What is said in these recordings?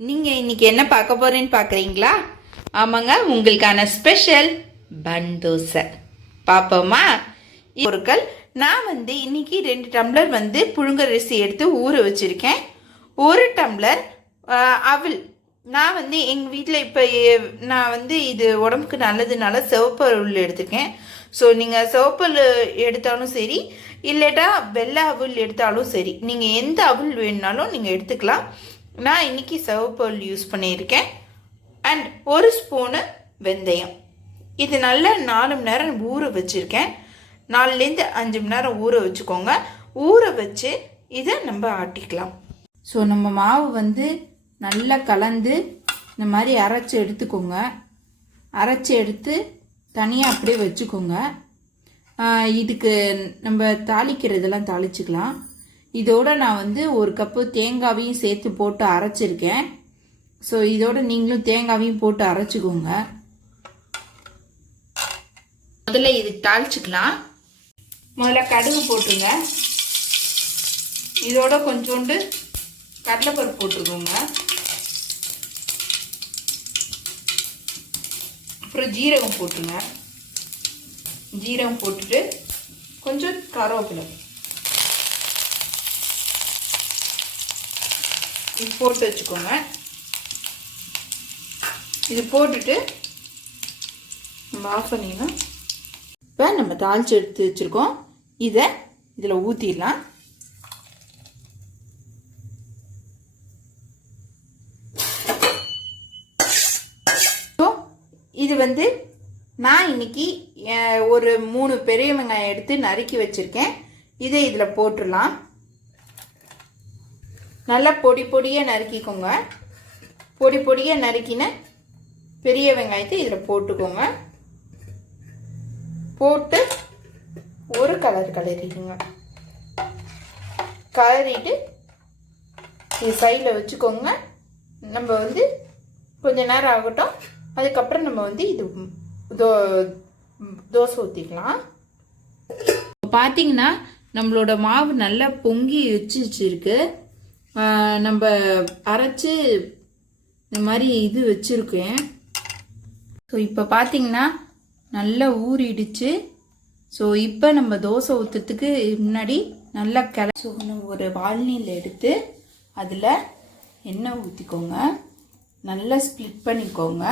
நீங்கள் இன்னைக்கு என்ன பார்க்க போகிறேன்னு பார்க்குறீங்களா? ஆமாங்க, உங்களுக்கான ஸ்பெஷல் பன் தோசை பார்ப்போமா? பொருட்கள் நான் இன்னைக்கு 2 டம்ளர் புழுங்கரிசி எடுத்து ஊற வச்சுருக்கேன். 1 டம்ளர் அவல். நான் எங்கள் வீட்டில் இப்போ நான் இது உடம்புக்கு நல்லதுனால சிவப்பு அவல் எடுத்துருக்கேன். ஸோ நீங்கள் சிவப்பல் எடுத்தாலும் சரி, இல்லைட்டா வெள்ளை அவல் எடுத்தாலும் சரி, நீங்கள் எந்த அவல் வேணுனாலும் நீங்கள் எடுத்துக்கலாம். நான் இன்றைக்கி சிவப்பல் யூஸ் பண்ணியிருக்கேன். அண்ட் 1 ஸ்பூனு வெந்தயம். இது நல்லா 4 மணி நேரம் ஊற வச்சுருக்கேன். 4லேருந்து 5 மணி நேரம் ஊற வச்சுக்கோங்க. ஊற வச்சு இதை நம்ம ஆட்டிக்கலாம். ஸோ நம்ம மாவு நல்லா கலந்து இந்த மாதிரி அரைச்சி எடுத்துக்கோங்க. அரைச்சி எடுத்து தனியாக அப்படியே வச்சுக்கோங்க. இதுக்கு நம்ம தாளிக்கிறதெல்லாம் தாளிச்சுக்கலாம். இதோட நான் 1 கப்பு தேங்காவையும் சேர்த்து போட்டு அரைச்சிருக்கேன். ஸோ இதோட நீங்களும் தேங்காவையும் போட்டு அரைச்சிக்கோங்க. முதல்ல இது தாளிச்சுக்கலாம். முதல்ல கடுகு போட்டுருங்க. இதோட கொஞ்சோண்டு கடலைப்பருப்பு போட்டுருக்கோங்க. அப்புறம் ஜீரகம் போட்டுருங்க. ஜீரகம் போட்டுட்டு கொஞ்சம் கருவேப்பிலை இது போட்டு வச்சுக்கோங்க. இது போட்டுட்டு நம்ம ஆஃப் பண்ணிடலாம். இப்போ நம்ம தாளித்து எடுத்து வச்சுருக்கோம். இதை இதில் ஊற்றிடலாம். இது நான் இன்னைக்கு ஒரு 3 பெரிய வெங்காயம் எடுத்து நறுக்கி வச்சுருக்கேன். இதை இதில் போட்டுடலாம். நல்லா பொடி பொடியாக நறுக்கிக்கோங்க. பொடி பொடியாக நறுக்கின பெரிய வெங்காயத்தை இதில் போட்டுக்கோங்க. போட்டு ஒரு கலரிடுங்க. கலரிட்டு இது சைடில் வச்சுக்கோங்க. நம்ம கொஞ்ச நேரம் ஆகட்டும். அதுக்கப்புறம் நம்ம இது தோசை ஊற்றிக்கலாம். பார்த்தீங்கன்னா நம்மளோட மாவு நல்லா பொங்கி வச்சிருக்கு. நம்ம அரைச்சி இந்த மாதிரி இது வச்சுருக்கேன். ஸோ இப்போ பார்த்தீங்கன்னா நல்லா ஊறிடுச்சு. ஸோ இப்போ நம்ம தோசை ஊற்றுறதுக்கு முன்னாடி நல்லா ஒரு வால்னியில் எடுத்து அதில் எண்ணெய் ஊற்றிக்கோங்க. நல்லா ஸ்ப்ளிட் பண்ணிக்கோங்க.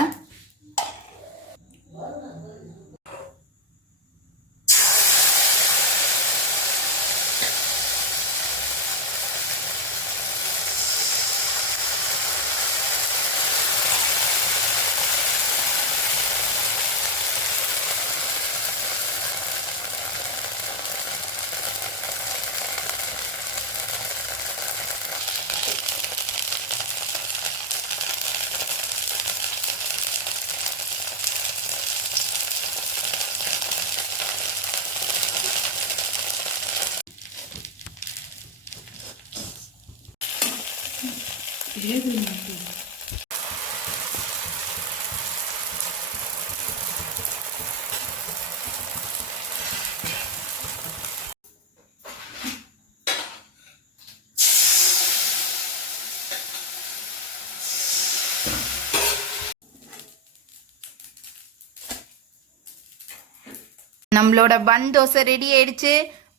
நம்மளோட பன் தோசை ரெடி ஆயிடுச்சு.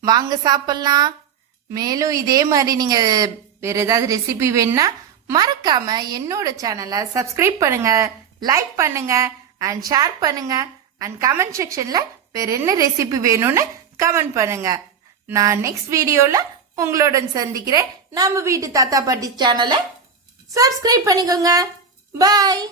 வாங்க சாப்பிடலாம். மேலும் இதே மாதிரி நீங்க வேற ஏதாவது ரெசிபி வேணும்னா மறக்காம என்னோட சேனலை சப்ஸ்கிரைப் பண்ணுங்க, லைக் பண்ணுங்க அண்ட் ஷேர் பண்ணுங்க. அண்ட் கமெண்ட் செக்ஷன்ல வேற என்ன ரெசிபி வேணும்னு கமெண்ட் பண்ணுங்க. நான் நெக்ஸ்ட் வீடியோல உங்களுடன் சந்திக்கிறேன். நம்ம வீட்டு தாத்தா பாட்டி சேனலை சப்ஸ்கிரைப் பண்ணிக்கோங்க. பாய்.